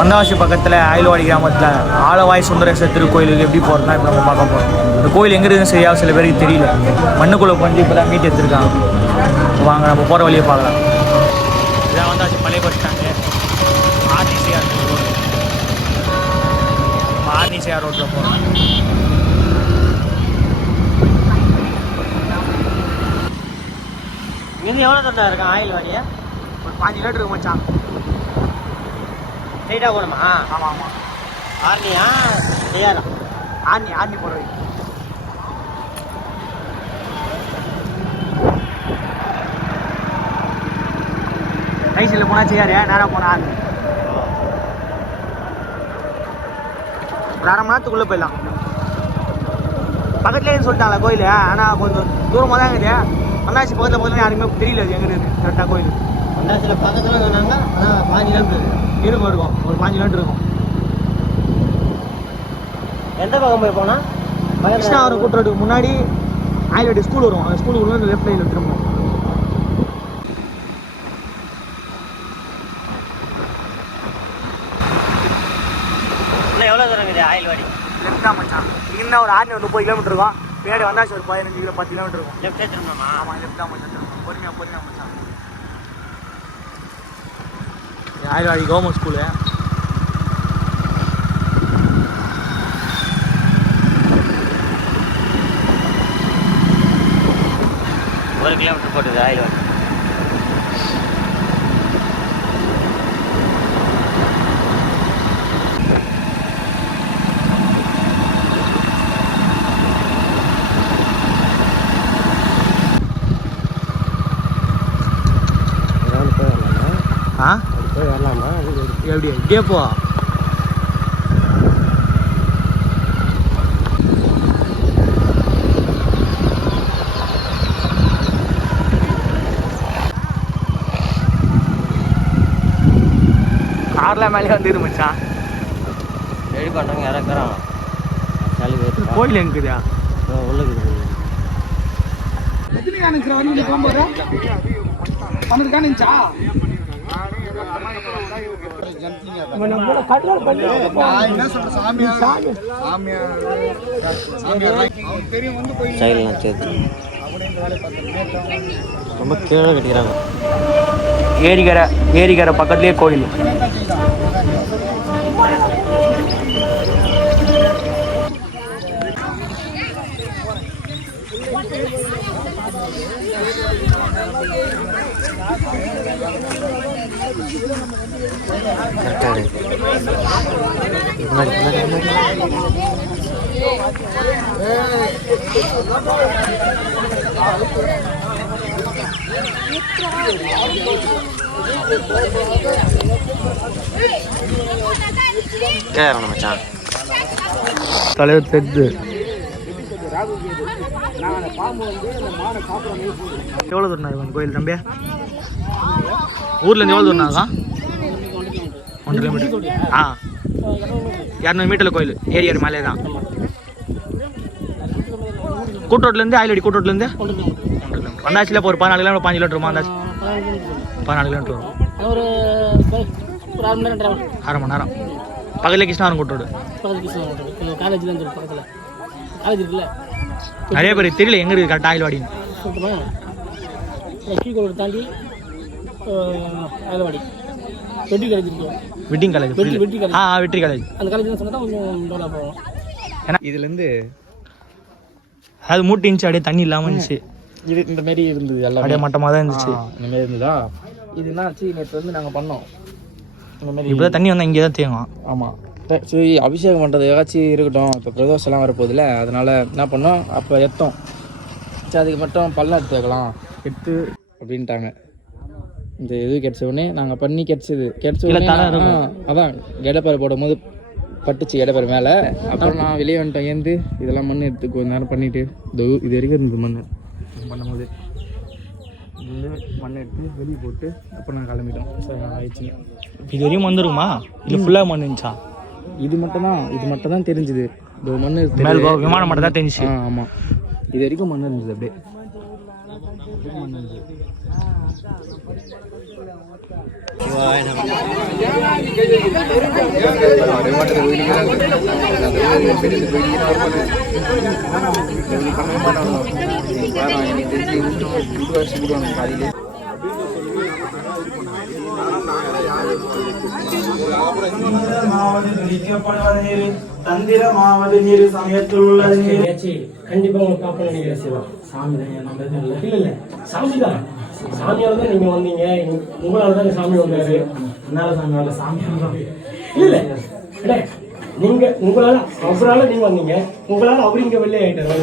வந்தவாசி பக்கத்தில் ஆயில்வாடி கிராமத்தில் ஆலவாய் சுந்தரேஸ்வரர் திருக்கோயிலுக்கு எப்படி போகிறதுனா இப்போ நம்ம பார்க்க போகிறோம் இந்த கோயில் எங்கே இருக்குன்னு சரியாக சில பேருக்கு தெரியல. மண்ணுக்குள்ளே கொஞ்சம் இப்போ தான் மீட் எடுத்துருக்காங்க. வாங்க நம்ம போகிற வழியை பார்க்கலாம். இதான் வந்தாச்சு பழைய bus stand RTCR road. RTCR ரோட்டில் போகிறோம் இங்கேருந்து எவ்வளோ தண்டா இருக்கான் ஆயில் வாடியை ஒரு பாஞ்சு லிட்டருக்கு மச்சான். ஸ்ட்ரைட்டாக போகணுமா? ஆமாம் ஆமாம் ஆர்னியா செய்யாரா ஆர்னி ஆர்னி போடுறது ரைசில் போனால் செய்யாரு நேராக போனால் ஆர்னி ஒரு அரை மணி நேரத்துக்குள்ளே போயிடலாம். பக்கத்துலேயே சொல்லிட்டாங்களா கோயில்? ஆனால் கொஞ்சம் தூரமாக தான் இருக்குது. அண்ணாச்சி பக்கத்தில் பக்கத்தில் யாருமே தெரியல எங்கே இருக்குது கரெக்டாக கோயில். ரெண்டாயிரத்தில் பக்கத்தில் சொன்னாங்க ஆனால் பாஞ்சு கிலோமீட்டர் இருக்கும் இருக்கும் ஒரு பாஞ்சு கிலோமீட்டர் இருக்கும். எந்த பக்கம் போய் போனால் கிருஷ்ணாவரம் கூட்டுறதுக்கு முன்னாடி ஆயிலடி ஸ்கூல் வரும். அந்த ஸ்கூலுக்கு உள்ள லெஃப்ட் லைனில் திரும்பணும் இல்லை எவ்வளோ தூரம் இருக்குது ஆயில் வாடி லெஃப்ட் தான் மச்சான். இங்கே ஒரு ஆறு முப்பது கிலோமீட்டர் இருக்கும். பின்னாடி வந்தாச்சு ஒரு பதினஞ்சு கிலோ பத்து கிலோமீட்டர் இருக்கும். லெஃப்டே திரும்பணுமா? ஆமாம் லெஃப்ட் தான் மச்சான். திரும்பணும். பொறுமையாக பொறுமையாக மச்சான். ஆயிரவாடி கவர்மெண்ட் ஸ்கூலு ஒரு கிலோமீட்டர் போட்டுது ஆயில் வாடி ஆ? போய் வரலாமா? எப்படி இப்படியே போ கார்ல மேலே வந்துரு மச்சான். ரெடி பண்ணுறவங்க இறக்குறோம் கழுவி கோயில் எங்குதா உள்ள இருக்குது. சைட்லாம் சேர்த்து ரொம்ப கீழே கட்டிக்கிறாங்க. ஏரிக்கரை ஏரிக்கரை பக்கத்துலேயே கோயில். கரெக்டாக இருக்கு முன்னாடி முன்னாடி முன்னாடி கேட்கணும் மச்சான் தலைவர் தெத்து எவ்வளோ தூரம் இருக்கும் கோயில் தம்பியா ஊர்லேருந்து எவ்வளோ தூரம் ஆகும் ஒன்றரை கிலோமீட்டர் ஆ. இரநூறு மீட்டரில் கோயில். ஏரியார் மேலே தான். கூட்டோட்லேருந்து ஆயிலடி கூட்டோட்லேருந்து ஒன்றரை கிலோமீட்டர் வந்தாச்சுல இப்போ ஒரு பதினாலு கிலோமீட்டர் பாஞ்சு கிலோமீட்டர் வந்தாச்சு. பதினாலு கிலோமீட்டர் வரும். ஒரு அரை மணி நேரம் பக்கத்தில் கிருஷ்ணாவரம் கூட்டோடு பக்கத்தில் பக்கத்தில். காலேஜ் இருக்குல்ல? நிறைய பேர் தெரியல எங்கே இருக்குது கரெக்டாக ஆயில்வாடின்னு. கீழ்கோடு தாண்டி அயலவாடி வெட்டி காலேஜ் இருக்கு வெட்டிங் காலேஜ் வெற்றி வெற்றி காலேஜ் ஆ ஆ, வெற்றி காலேஜ் அந்த காலேஜ் சொன்னா தான் கொஞ்சம் டெவலப் ஆகும் ஏன்னா இதுலேருந்து அது மூட்டை இருந்துச்சு அப்படியே தண்ணி இல்லாமல் இருந்துச்சு. இது இந்த மாரி இருந்தது எல்லாமே. அப்படியே மட்டமாக தான் இருந்துச்சு. ஆ, இந்த மாரி இருந்ததா? இது என்னாச்சு நேற்று வந்து நாங்கள் பண்ணோம். இந்த மாதிரி இப்போ தண்ணி வந்தால் இங்கே தான் தேங்கும். ஆமாம் சரி அபிஷேகம் பண்ணுறது ஏதாச்சும் இருக்கட்டும். இப்போ பிரதோஷம்லாம் வரப்போகுதுல அதனால் என்ன பண்ணோம்? அப்போ எத்தோம். சரி அதுக்கு மட்டும் பள்ளம் எடுத்து வைக்கலாம். எடுத்து அப்படின்ட்டாங்க. இந்த இது கிடைச்ச உடனே நாங்கள் பண்ணி கிடைச்சது. கிடைச்ச உடனே நான், அதான் எடைப்பறை போடும்போது பட்டுச்சு எடைப்பறை மேலே. அப்புறம் நான் வெளியே வந்துட்டேன் ஏந்து இதெல்லாம் மண் எடுத்து கொஞ்ச நேரம் பண்ணிட்டு இது இது வரைக்கும் இருந்தது மண். பண்ணும்போது இது மண் எடுத்து வெளியே போட்டு அப்புறம் நான் கிளம்பிட்டோம். சரி ஆயிடுச்சுங்க இது வரையும் வந்துருமா இல்லை ஃபுல்லாக மண் இருந்துச்சா? இது மட்டும் தான் இது மட்டும் தான் தெரிஞ்சுது. இந்த மண் விமானம் மட்டும் தான் தெரிஞ்சுச்சு. ஆ ஆமாம் இது வரைக்கும் மண் இருந்தது அப்படியே. மண் இருந்தது. தந்திரமாவது நீர் சமயத்தில் உள்ள கண்டிப்பா உங்களுக்கு காப்ப நினைக்கிறேன் சிவா. சாமி தான் என் நம்பர் இல்லை. இல்ல இல்ல. சாமி சாமியால தான் நீங்க வந்தீங்க. உங்களால தான் சாமி வந்தாரு. என்னால சாமி வரல. சாமி தான் இல்ல இல்ல. நீங்க உங்களால அவரால நீங்க வந்தீங்க. உங்களால அவரு இங்க வெளியே ஆயிட்டாரு